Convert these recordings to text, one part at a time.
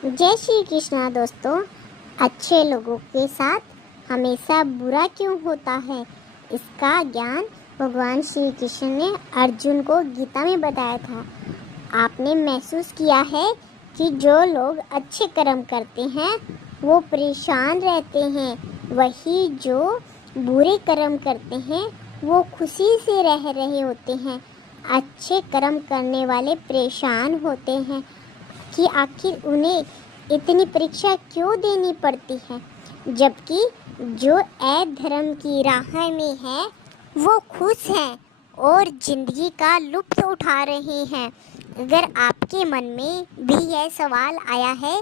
जय श्री कृष्णा दोस्तों। अच्छे लोगों के साथ हमेशा बुरा क्यों होता है, इसका ज्ञान भगवान श्री कृष्ण ने अर्जुन को गीता में बताया था। आपने महसूस किया है कि जो लोग अच्छे कर्म करते हैं वो परेशान रहते हैं, वही जो बुरे कर्म करते हैं वो खुशी से रह रहे होते हैं। अच्छे कर्म करने वाले परेशान होते हैं कि आखिर उन्हें इतनी परीक्षा क्यों देनी पड़ती है, जबकि जो अधर्म की राह में है वो खुश हैं और जिंदगी का लुत्फ उठा रहे हैं। अगर आपके मन में भी यह सवाल आया है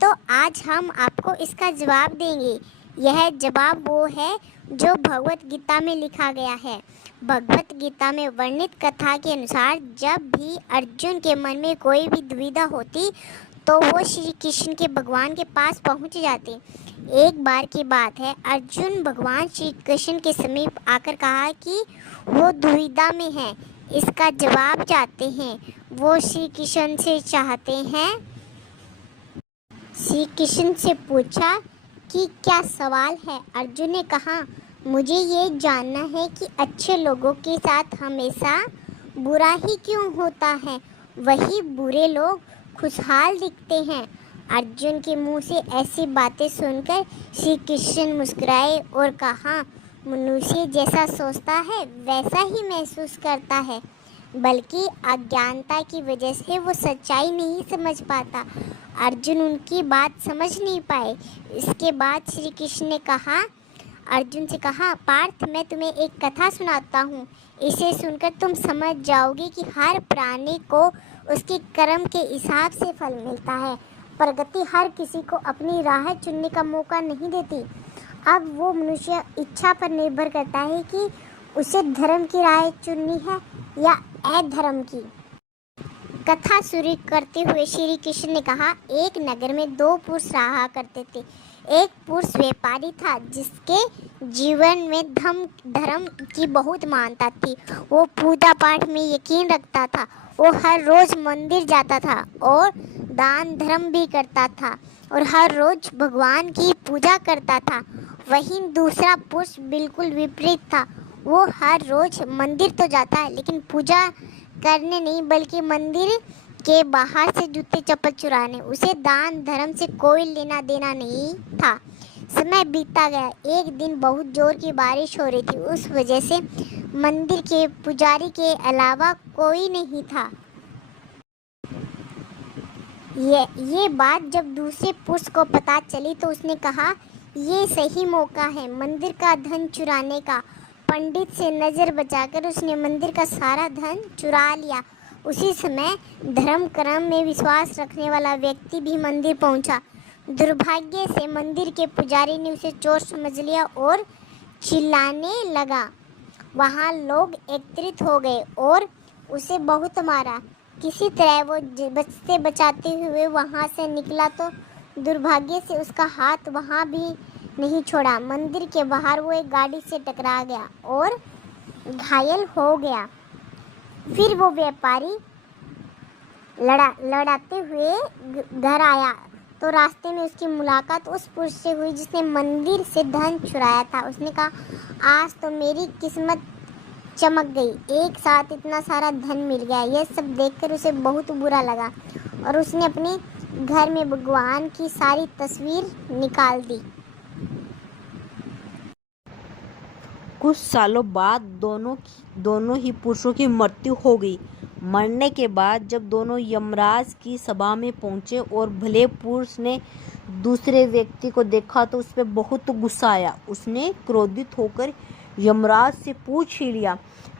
तो आज हम आपको इसका जवाब देंगे। यह जवाब वो है जो भगवत गीता में लिखा गया है। भगवत गीता में वर्णित कथा के अनुसार जब भी अर्जुन के मन में कोई भी दुविधा होती तो वो श्री कृष्ण के भगवान के पास पहुंच जाते। एक बार की बात है, अर्जुन भगवान श्री कृष्ण के समीप आकर कहा कि वो दुविधा में है, इसका जवाब चाहते हैं। वो श्री कृष्ण से चाहते हैं श्री कृष्ण से पूछा कि क्या सवाल है। अर्जुन ने कहा, मुझे ये जानना है कि अच्छे लोगों के साथ हमेशा बुरा ही क्यों होता है, वही बुरे लोग खुशहाल दिखते हैं। अर्जुन के मुंह से ऐसी बातें सुनकर श्री कृष्ण मुस्कुराए और कहा, मनुष्य जैसा सोचता है वैसा ही महसूस करता है, बल्कि अज्ञानता की वजह से वो सच्चाई नहीं समझ पाता। अर्जुन उनकी बात समझ नहीं पाए। इसके बाद श्री कृष्ण ने अर्जुन से कहा, पार्थ, मैं तुम्हें एक कथा सुनाता हूँ। इसे सुनकर तुम समझ जाओगे कि हर प्राणी को उसके कर्म के हिसाब से फल मिलता है। प्रगति हर किसी को अपनी राह चुनने का मौका नहीं देती। अब वो मनुष्य इच्छा पर निर्भर करता है कि उसे धर्म की राह चुननी है या अधर्म की। कथा शुरू करते हुए श्री कृष्ण ने कहा, एक नगर में दो पुरुष रहा करते थे। एक पुरुष व्यापारी था जिसके जीवन में धर्म की बहुत मान्यता थी। वो पूजा पाठ में यकीन रखता था। वो हर रोज मंदिर जाता था और दान धर्म भी करता था और हर रोज भगवान की पूजा करता था। वहीं दूसरा पुरुष बिल्कुल विपरीत था। वो हर रोज मंदिर तो जाता है लेकिन पूजा करने नहीं, बल्कि मंदिर के बाहर से जूते चप्पल चुराने। उसे दान धर्म से कोई लेना देना नहीं था। समय बीतता गया। एक दिन बहुत जोर की बारिश हो रही थी। उस वजह से मंदिर के पुजारी के अलावा कोई नहीं था। ये बात जब दूसरे पुरुष को पता चली तो उसने कहा, ये सही मौका है मंदिर का धन चुराने का। पंडित से नज़र बचाकर उसने मंदिर का सारा धन चुरा लिया। उसी समय धर्म कर्म में विश्वास रखने वाला व्यक्ति भी मंदिर पहुंचा। दुर्भाग्य से मंदिर के पुजारी ने उसे चोर समझ लिया और चिल्लाने लगा। वहां लोग एकत्रित हो गए और उसे बहुत मारा। किसी तरह वो बचते बचाते हुए वहां से निकला तो दुर्भाग्य से उसका हाथ वहां भी नहीं छोड़ा। मंदिर के बाहर वो एक गाड़ी से टकरा गया और घायल हो गया। फिर वो व्यापारी लड़ाते हुए घर आया तो रास्ते में उसकी मुलाकात उस पुरुष से हुई जिसने मंदिर से धन चुराया था। उसने कहा, आज तो मेरी किस्मत चमक गई, एक साथ इतना सारा धन मिल गया। यह सब देखकर उसे बहुत बुरा लगा और उसने अपने घर में भगवान की सारी तस्वीर निकाल दी। कुछ सालों बाद दोनों ही पुरुषों की मृत्यु हो गई। मरने के बाद जब दोनों यमराज की सभा में पहुंचे और भले पुरुष ने दूसरे व्यक्ति को देखा तो उस पर बहुत गुस्सा आया। उसने क्रोधित होकर यमराज से पूछ ही लिया,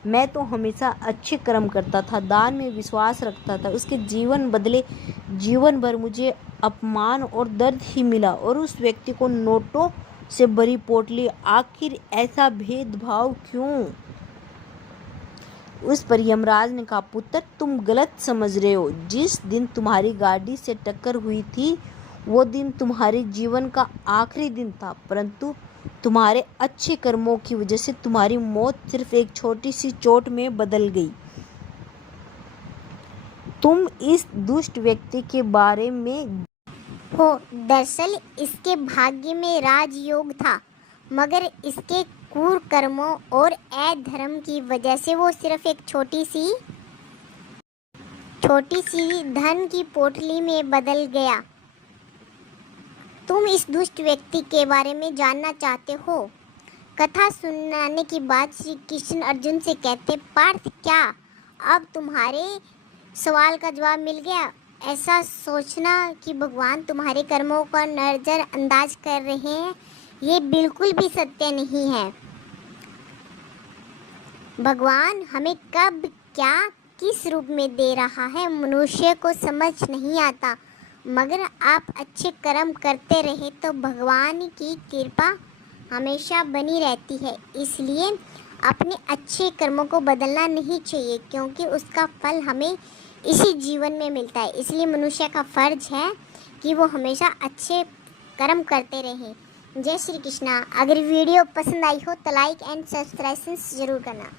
मैं तो हमेशा अच्छे कर्म करता था, दान में विश्वास रखता था, उसके जीवन बदले जीवन भर मुझे अपमान और दर्द ही मिला और उस व्यक्ति को नोटों से भरी पोटली, आखिर ऐसा भेदभाव क्यों? उस पर यमराज ने कहा, पुत्र, तुम गलत समझ रहे हो। जिस दिन तुम्हारी गाड़ी से टक्कर हुई थी वो दिन तुम्हारे जीवन का आखिरी दिन था, परंतु तुम्हारे अच्छे कर्मों की वजह से तुम्हारी मौत सिर्फ एक छोटी सी चोट में बदल गई। तुम इस दुष्ट व्यक्ति के बारे में हो। दरअसल इसके भाग्य में राजयोग था, मगर इसके क्रूर कर्मों और अधर्म की वजह से वो सिर्फ एक छोटी सी धन की पोटली में बदल गया। तुम इस दुष्ट व्यक्ति के बारे में जानना चाहते हो? कथा सुनाने के बाद श्री कृष्ण अर्जुन से कहते, पार्थ, क्या अब तुम्हारे सवाल का जवाब मिल गया? ऐसा सोचना कि भगवान तुम्हारे कर्मों का नजरअंदाज कर रहे हैं, ये बिल्कुल भी सत्य नहीं है। भगवान हमें कब क्या किस रूप में दे रहा है मनुष्य को समझ नहीं आता, मगर आप अच्छे कर्म करते रहे तो भगवान की कृपा हमेशा बनी रहती है। इसलिए अपने अच्छे कर्मों को बदलना नहीं चाहिए, क्योंकि उसका फल हमें इसी जीवन में मिलता है। इसलिए मनुष्य का फर्ज है कि वो हमेशा अच्छे कर्म करते रहें। जय श्री कृष्णा। अगर वीडियो पसंद आई हो तो लाइक एंड सब्सक्राइब जरूर करना।